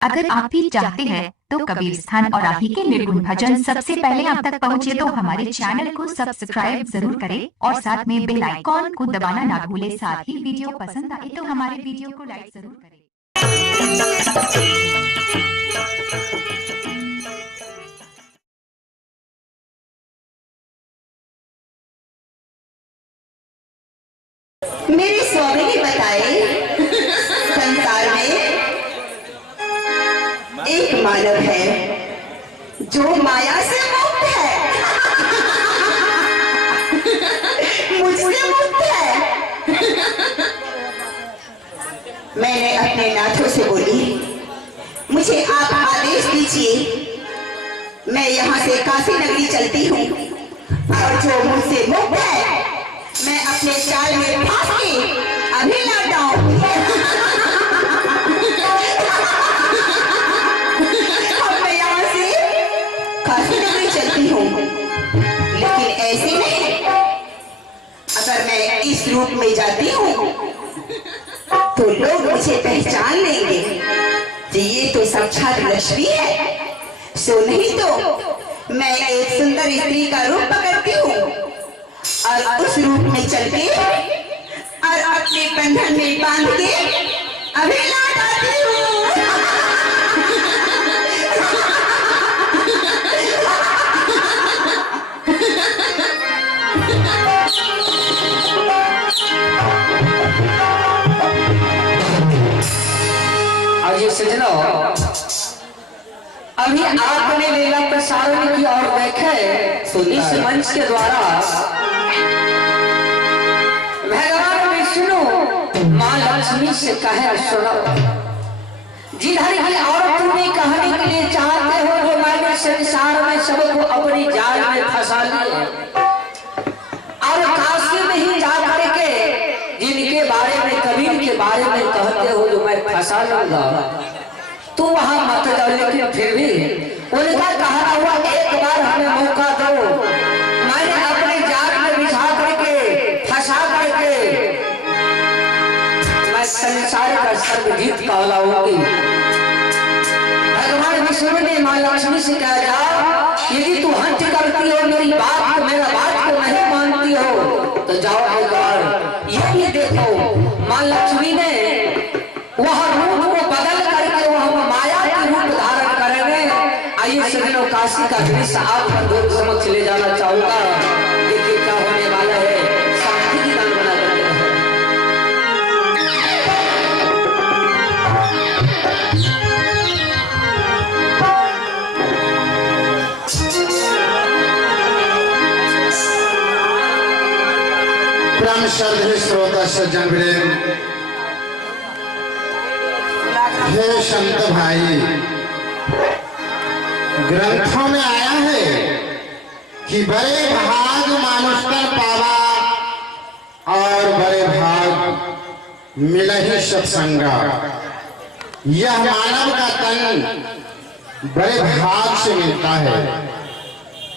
अगर आप भी चाहते हैं तो कबीर स्थान और आप ही के निर्गुण भजन सबसे पहले आप तक पहुंचे तो हमारे चैनल को सब्सक्राइब जरूर करें और साथ में बेल आइकॉन को दबाना ना भूलें। साथ ही वीडियो पसंद आए तो हमारे वीडियो को लाइक जरूर करें। मेरे स्वामी ने बताए संसार में एक मानव है जो माया से मुक्त है, मुझसे मुक्त है। मैंने अपने नाथों से बोली, मुझे आप आदेश दीजिए, मैं यहाँ से काशी नगरी चलती हूँ और जो मुझसे मुक्त है मैं अपने जाल में फंस के अभी लौट आऊं। अब मैं यहाँ से काशी नगरी चलती हूँ, लेकिन ऐसे नहीं। अगर मैं इस रूप में जाती हूँ तो लोग मुझे पहचान लेंगे कि ये तो साक्षात लक्ष्मी है। सो नहीं तो मैं एक सुंदर स्त्री का रूप पकड़ती हूँ और उस रूप में चल के और अपने बंधन में बांध के अभी लौट आती हूँ। आइए सजनों, अभी आपने लीला प्रसारण की और देखे इस मंच के द्वारा भगवान विष्णु मां लक्ष्मी से कहे सुनो, जिधर की औरत ने कहने के लिए चाहते हो जो मैंने संसार में सबको अपनी जाल में फंसा लिया और काशी में ही जा करके जिनके बारे में कबीर के बारे में कहते हो जो मैं फंसा लूंगा, तू वहां मत जाओ। लेकिन फिर भी उनका कहना हुआ एक बार हमें मौका दो, मैंने अपने जाल में बिछा करके फंसा करके मैं संसार का सर्वजीत कहलाऊंगी। भगवान विष्णु ने मां लक्ष्मी से कहा, जाओ, यदि तू हंस करती हो मेरी बात को, मेरा बात को नहीं मानती हो तो जाओ एक बार ये भी देखो। मां लक्ष्मी ने वह रूप को बदल करके वह माया के रूप धारण करेंगे। आइए सजनों, काशी का दृश्य आप लोगों के समक्ष ले जाना चाहूंगा। देखिए क्या होने वाला है। शांति की गान बना करके प्राण श्रद्धेय श्रोता सज्जन वृंद, हे संत भाई, ग्रंथों में आया है कि बड़े भाग मानुष कर पावा और बड़े भाग मिला ही सत्संगा। यह मानव का तन बड़े भाग से मिलता है।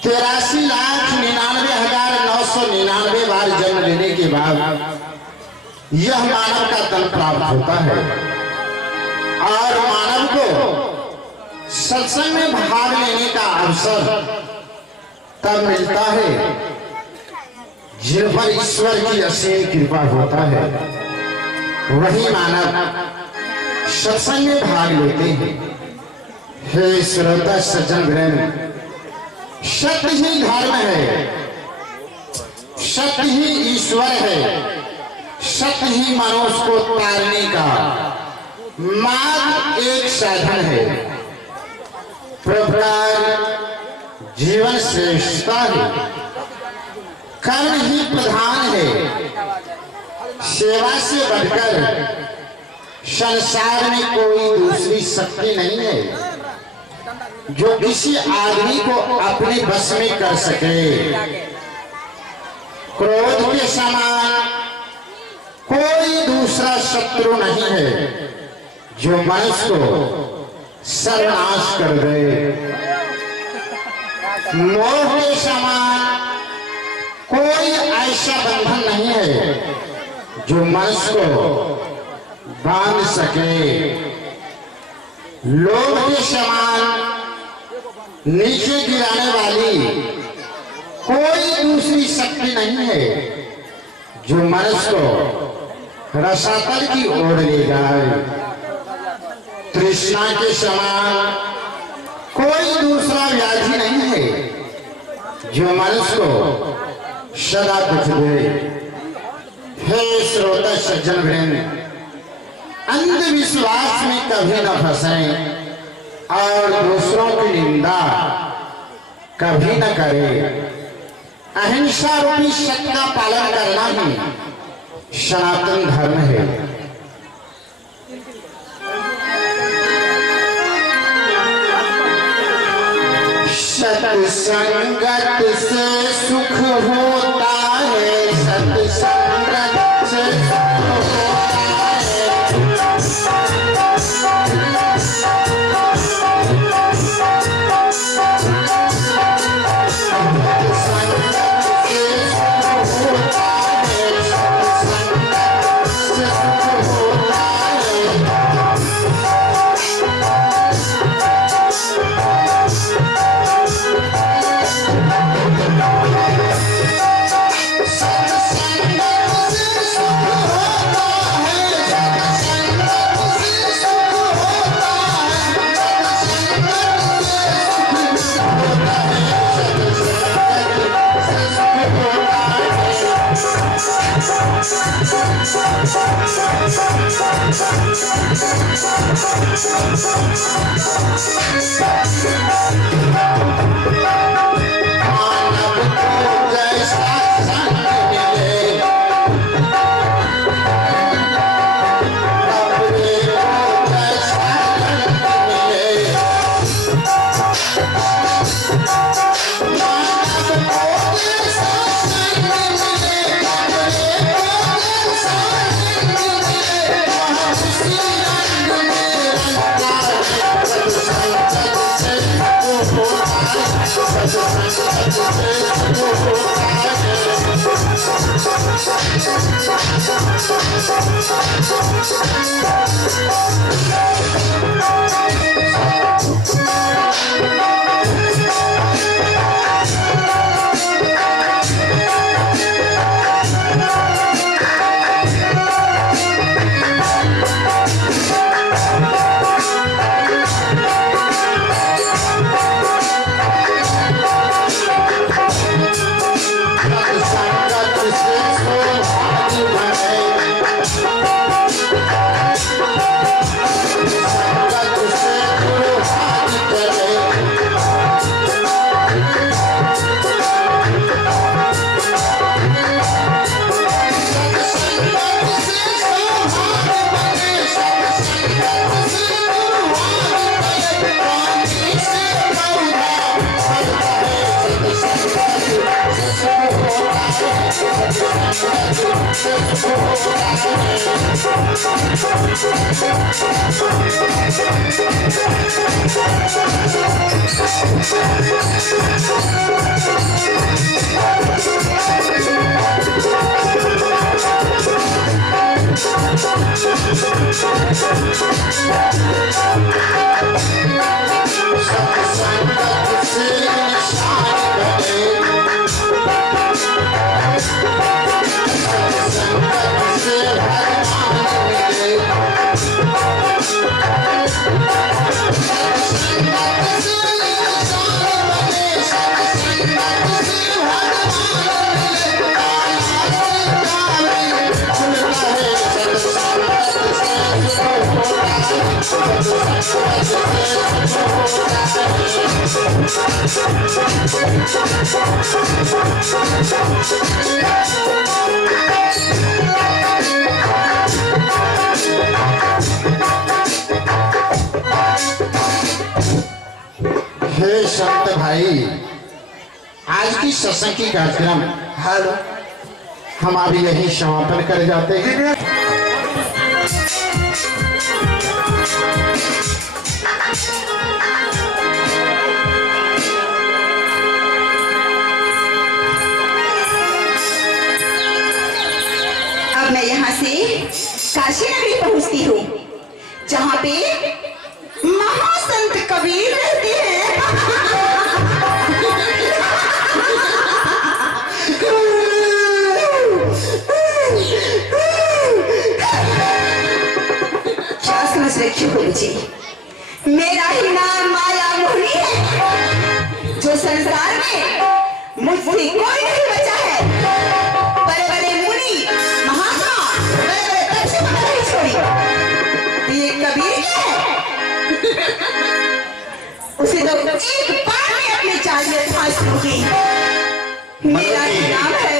83,99,999 बार जन्म लेने के बाद यह मानव का तन प्राप्त होता है और मानव को सत्संग में भाग लेने का अवसर तब मिलता है जिन पर ईश्वर की असीम कृपा होता है। वही मानव सत्संग में भाग लेते हैं। हे श्रोता सज्जन वृंद, सत्य ही धर्म है, सत्य ही ईश्वर है, सत्य ही मनुष्य को तारने का मार्ग एक साधन है। प्रकार जीवन श्रेष्ठता है, कर्म ही प्रधान है। सेवा से बढ़कर संसार में कोई दूसरी शक्ति नहीं है जो किसी आदमी को अपने बस में कर सके। क्रोध के समान कोई दूसरा शत्रु नहीं है जो मनुष्य को सर्वनाश कर दे। मोह के समान कोई ऐसा बंधन नहीं है जो मनुष्य को बांध सके। लोभ के समान नीचे गिराने वाली कोई दूसरी शक्ति नहीं है जो मनुष्य को रसातल की ओर ले जाए। तृष्णा के समान कोई दूसरा व्याधि नहीं है जो मनुष्य को सदा दुख दे। हे श्रोता सज्जन वृंद, अंधविश्वास में कभी न फंसें और दूसरों की निंदा कभी न करें। अहिंसा रूपी सत्य का पालन करना ही सनातन धर्म है। सत्संगत से सुख होता है, सत्संगत से सुख होता हे संत भाई, आज की सत्संग की कार्यक्रम हम अभी यही समापन कर जाते हैं। अब मैं यहाँ से काशी नगरी पहुँचती हूँ, जहाँ पे चुप जी, मेरा ही नाम माया मोहिनी है, जो संसार में मुझसे कोई नहीं बचा है। बड़े बड़े मुनि महात्मा बड़े बड़े तपस्वी नहीं छोड़ी, तो ये कबीर क्या है? उसे तो एक बार में अपने चाल में फांस लूंगी। मेरा ही नाम है